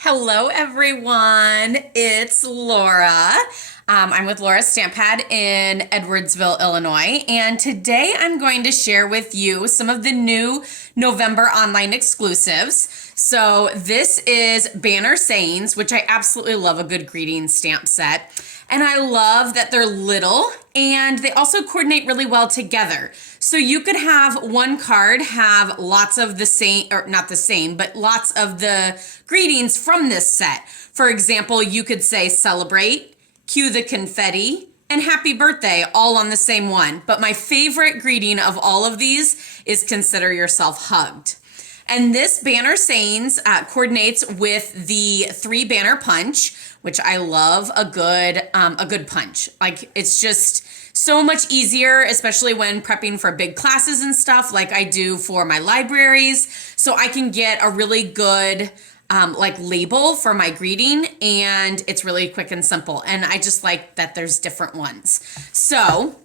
Hello, everyone. It's Laura. I'm with LaurasStampPad in Edwardsville, Illinois, and today I'm going to share with you some of the new November online exclusives. So this is banner sayings, which I absolutely love a good greeting stamp set. And I love that they're little and they also coordinate really well together. So you could have one card have lots of the same, or not the same, but lots of the greetings from this set. For example, you could say celebrate, cue the confetti, and happy birthday all on the same one. But my favorite greeting of all of these is consider yourself hugged. And this banner sayings coordinates with the 3-banner punch, which I love a good punch. Like, it's just so much easier, especially when prepping for big classes and stuff like I do for my libraries. So I can get a really good label for my greeting, and it's really quick and simple. And I just like that there's different ones. So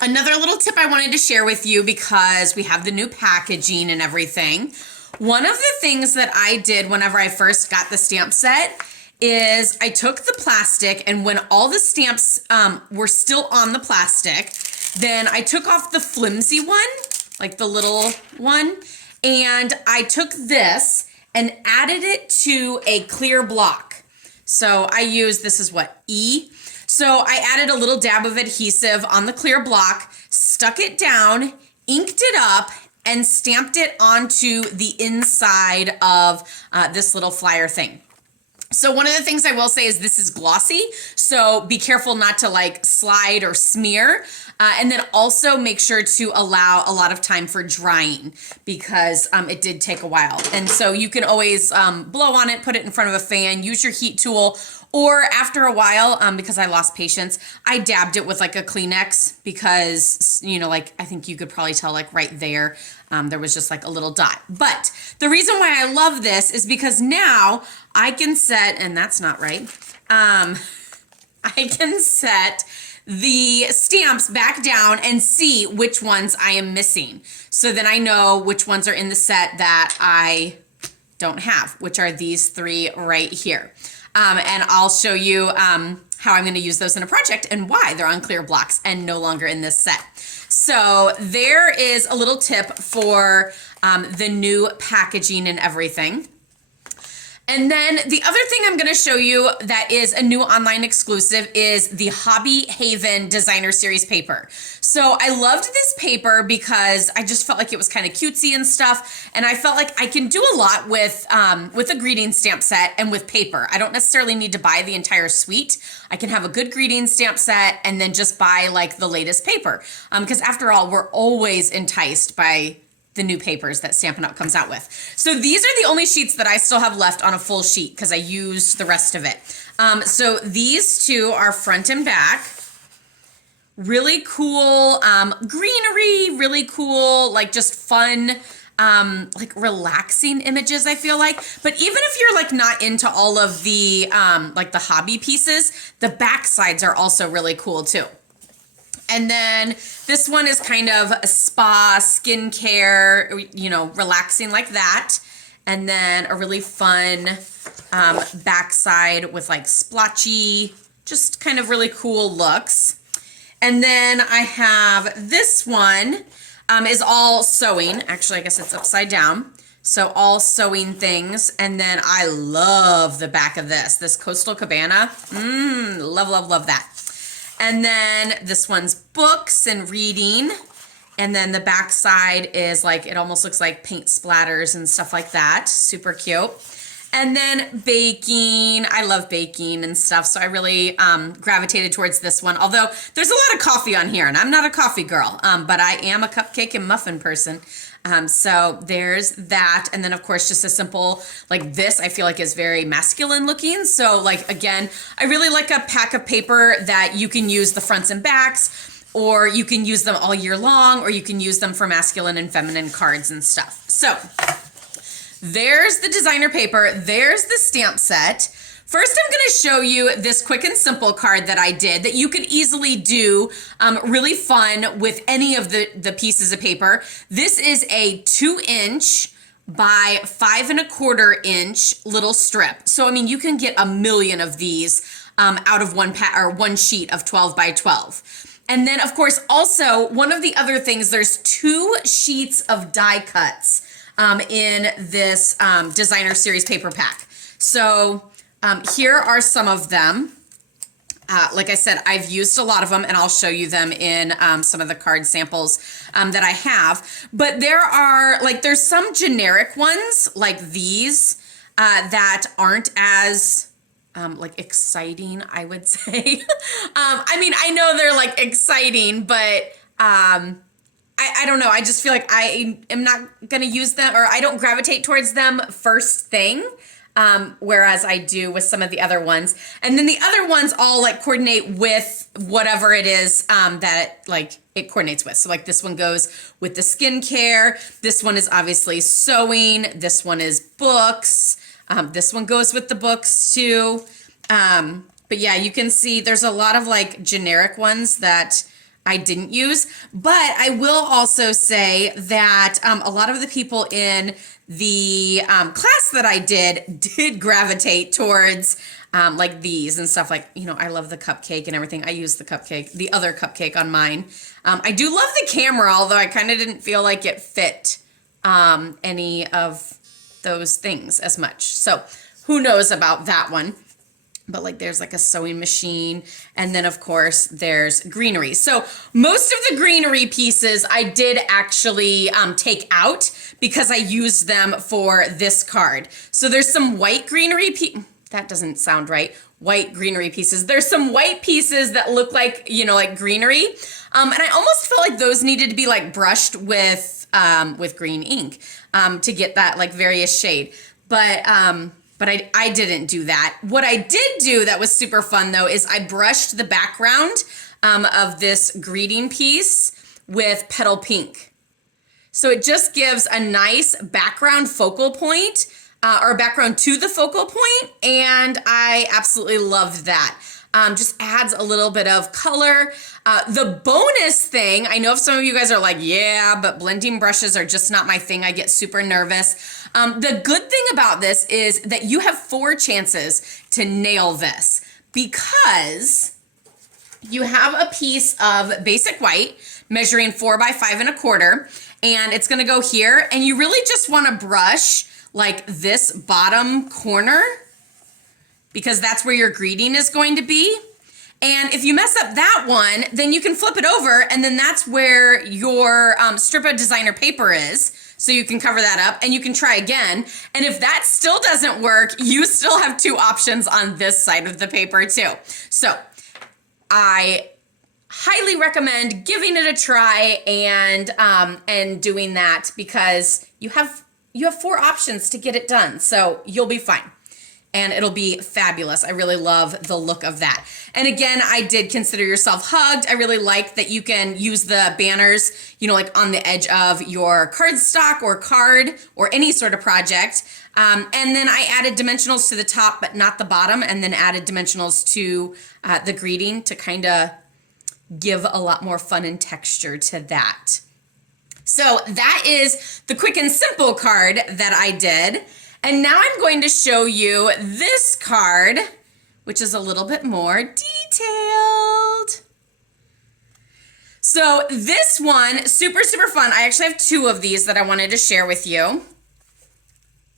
another little tip I wanted to share with you, because we have the new packaging and everything. One of the things that I did whenever I first got the stamp set is I took the plastic, and when all the stamps were still on the plastic, then I took off the flimsy one, like the little one, and I took this and added it to a clear block. So I used, this is what, E? So I added a little dab of adhesive on the clear block, stuck it down, inked it up, and stamped it onto the inside of this little flyer thing. So one of the things I will say is this is glossy, so be careful not to like slide or smear. And then also make sure to allow a lot of time for drying, because it did take a while. And so you can always blow on it, put it in front of a fan, use your heat tool, or after a while, because I lost patience, I dabbed it with like a Kleenex, because, you know, like I think you could probably tell like right there, there was just like a little dot. But the reason why I love this is because now I can set, and that's not right, I can set the stamps back down and see which ones I am missing. So then I know which ones are in the set that I don't have, which are these 3 right here. And I'll show you how I'm going to use those in a project and why they're on clear blocks and no longer in this set. So there is a little tip for the new packaging and everything. And then the other thing I'm going to show you that is a new online exclusive is the Hobby Haven Designer Series paper. So I loved this paper because I just felt like it was kind of cutesy and stuff. And I felt like I can do a lot with a greeting stamp set and with paper. I don't necessarily need to buy the entire suite. I can have a good greeting stamp set and then just buy like the latest paper. Because after all, we're always enticed by the new papers that Stampin' Up! Comes out with. So these are the only sheets that I still have left on a full sheet because I used the rest of it. So these 2 are front and back. Really cool greenery, really cool, like just fun, like relaxing images, I feel like. But even if you're like not into all of the like the hobby pieces, the back sides are also really cool too. And then this one is kind of a spa, skincare, you know, relaxing like that. And then a really fun backside with like splotchy, just kind of really cool looks. And then I have this one is all sewing. Actually, I guess it's upside down. So all sewing things. And then I love the back of this Coastal Cabana. Love, love, love that. And then this one's books and reading. And then the back side is like, it almost looks like paint splatters and stuff like that. Super cute. And then baking. I love baking and stuff. So I really gravitated towards this one. Although there's a lot of coffee on here and I'm not a coffee girl, but I am a cupcake and muffin person. So there's that. And then of course, just a simple like this, I feel like is very masculine looking. So like, again, I really like a pack of paper that you can use the fronts and backs, or you can use them all year long, or you can use them for masculine and feminine cards and stuff. So there's the designer paper. There's the stamp set. First, I'm going to show you this quick and simple card that I did that you could easily do really fun with any of the pieces of paper. This is a 2-inch by 5¼ inch little strip. So, I mean, you can get a million of these out of one sheet of 12 by 12. And then, of course, also one of the other things, there's 2 sheets of die cuts in this designer series paper pack. So here are some of them. Like I said, I've used a lot of them, and I'll show you them in some of the card samples that I have. But there are, there's some generic ones like these that aren't as exciting, I would say. I mean, I know they're exciting, but I don't know. I just feel like I am not going to use them, or I don't gravitate towards them first thing. Whereas I do with some of the other ones. And then the other ones all coordinate with whatever it is that it coordinates with. So this one goes with the skincare. This one is obviously sewing. This one is books. This one goes with the books too. But yeah, you can see there's a lot of generic ones that I didn't use. But I will also say that a lot of the people in the class that I did gravitate towards these and stuff. I love the cupcake and everything. I use the other cupcake on mine. I do love the camera, although I kind of didn't feel like it fit any of those things as much. So who knows about that one? But there's a sewing machine, and then of course there's greenery. So most of the greenery pieces I did actually take out because I used them for this card. So there's some white greenery that doesn't sound right. White greenery pieces. There's some white pieces that look like greenery. And I almost feel like those needed to be brushed with green ink to get that various shade. But I didn't do that. What I did do that was super fun though is I brushed the background of this greeting piece with petal pink. So it just gives a nice background focal point or background to the focal point, and I absolutely loved that. Just adds a little bit of color. The bonus thing, I know if some of you guys are yeah, but blending brushes are just not my thing. I get super nervous. The good thing about this is that you have 4 chances to nail this because you have a piece of basic white measuring 4 by 5¼ and it's gonna go here, and you really just wanna brush this bottom corner because that's where your greeting is going to be. And if you mess up that one, then you can flip it over, and then that's where your strip of designer paper is. So you can cover that up and you can try again. And if that still doesn't work, you still have 2 options on this side of the paper too. So I highly recommend giving it a try and doing that because you have 4 options to get it done. So you'll be fine. And it'll be fabulous. I really love the look of that. And again, I did consider yourself hugged. I really like that you can use the banners, on the edge of your cardstock or card or any sort of project. And then I added dimensionals to the top, but not the bottom, and then added dimensionals to the greeting to kind of give a lot more fun and texture to that. So that is the quick and simple card that I did. And now I'm going to show you this card, which is a little bit more detailed. So this one, super, super fun. I actually have 2 of these that I wanted to share with you.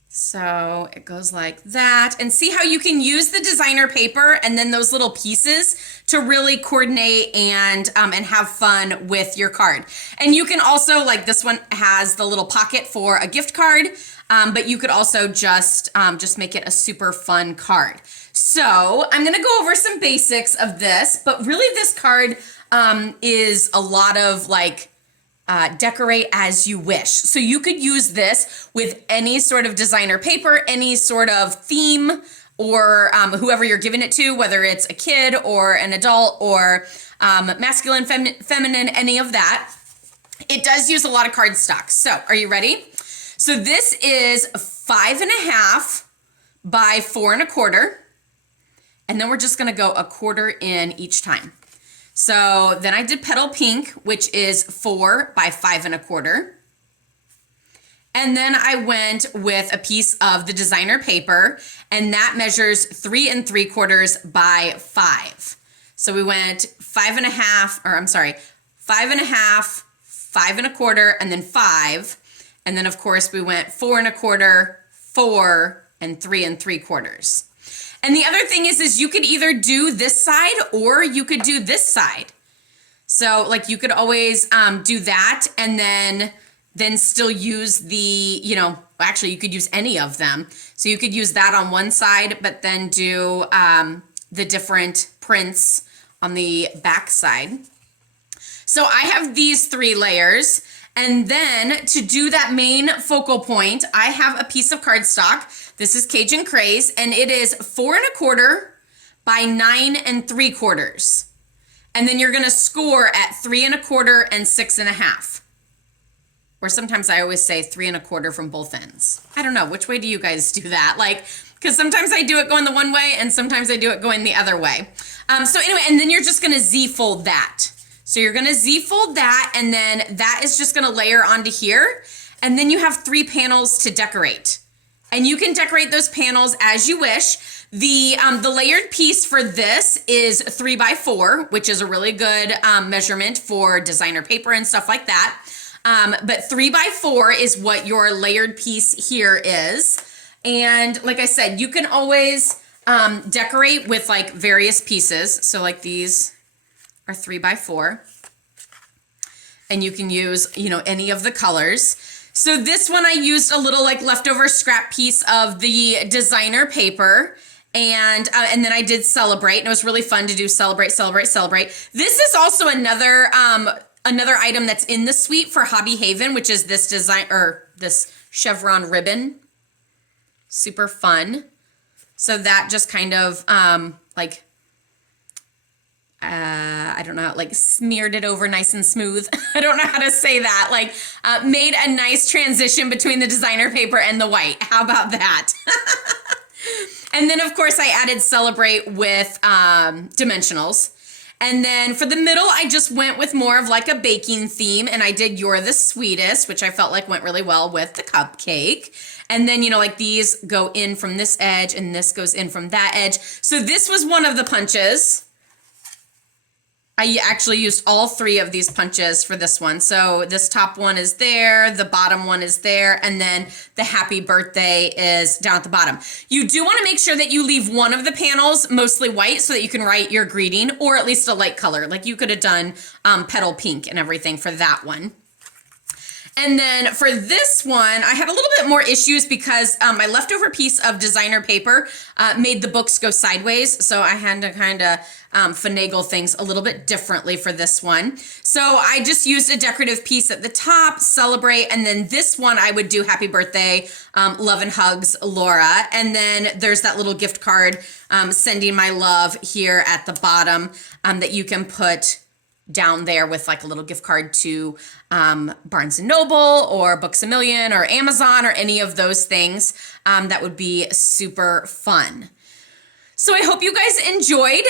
So it goes like that. And see how you can use the designer paper and then those little pieces to really coordinate and have fun with your card. And you can also, this one has the little pocket for a gift card. But you could also just make it a super fun card. So I'm gonna go over some basics of this, but really this card is a lot of decorate as you wish. So you could use this with any sort of designer paper, any sort of theme, or whoever you're giving it to, whether it's a kid or an adult or masculine, feminine, any of that. It does use a lot of cardstock. So are you ready? So this is 5½ by 4¼ and then we're just gonna go 1/4 in each time. So then I did petal pink, which is 4 by 5¼ And then I went with a piece of the designer paper, and that measures 3 3/4 by 5. So we went 5 1/2, or I'm sorry, 5 1/2, 5 1/4, and then 5. And then of course we went 4 1/4, 4, and 3 3/4. And the other thing is you could either do this side or you could do this side. So like you could always do that and then still use the, actually you could use any of them. So you could use that on one side, but then do the different prints on the back side. So I have these 3 layers. And then to do that main focal point, I have a piece of cardstock. This is Cajun Craze, and it is 4 1/4 by 9 3/4. And then you're gonna score at 3 1/4 and 6 1/2. Or sometimes I always say 3 1/4 from both ends. I don't know, which way do you guys do that? Because sometimes I do it going the one way and sometimes I do it going the other way. So anyway, and then you're just gonna Z-fold that. So you're gonna Z-fold that, and then that is just gonna layer onto here. And then you have 3 panels to decorate. And you can decorate those panels as you wish. The layered piece for this is 3 by 4, which is a really good measurement for designer paper and stuff like that. But 3 by 4 is what your layered piece here is. And like I said, you can always decorate with like various pieces. So like these are 3 by 4. And you can use, any of the colors. So this one I used a little like leftover scrap piece of the designer paper. And then I did Celebrate, and it was really fun to do Celebrate, Celebrate, Celebrate. This is also another item that's in the suite for Hobby Haven, which is this design, or this chevron ribbon. Super fun. So that just kind of I don't know, like smeared it over nice and smooth. I don't know how to say that. Made a nice transition between the designer paper and the white. How about that? And then of course I added Celebrate with dimensionals. And then for the middle, I just went with more of like a baking theme, and I did You're the Sweetest, which I felt like went really well with the cupcake. And then, like these go in from this edge and this goes in from that edge. So this was one of the punches. I actually used all 3 of these punches for this one. So this top one is there, the bottom one is there, and then the happy birthday is down at the bottom. You do want to make sure that you leave one of the panels mostly white so that you can write your greeting, or at least a light color. Like you could have done petal pink and everything for that one. And then for this one, I had a little bit more issues because my leftover piece of designer paper made the books go sideways. So I had to kind of finagle things a little bit differently for this one. So I just used a decorative piece at the top, Celebrate, and then this one I would do Happy Birthday, Love and Hugs, Laura. And then there's that little gift card, Sending My Love here at the bottom that you can put down there with like a little gift card to Barnes & Noble or Books A Million or Amazon or any of those things. That would be super fun. So I hope you guys enjoyed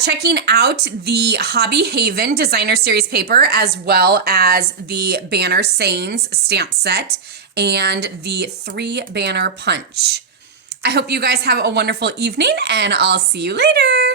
checking out the Hobby Haven Designer Series paper, as well as the Banner Sayings stamp set and the 3 banner punch. I hope you guys have a wonderful evening, and I'll see you later.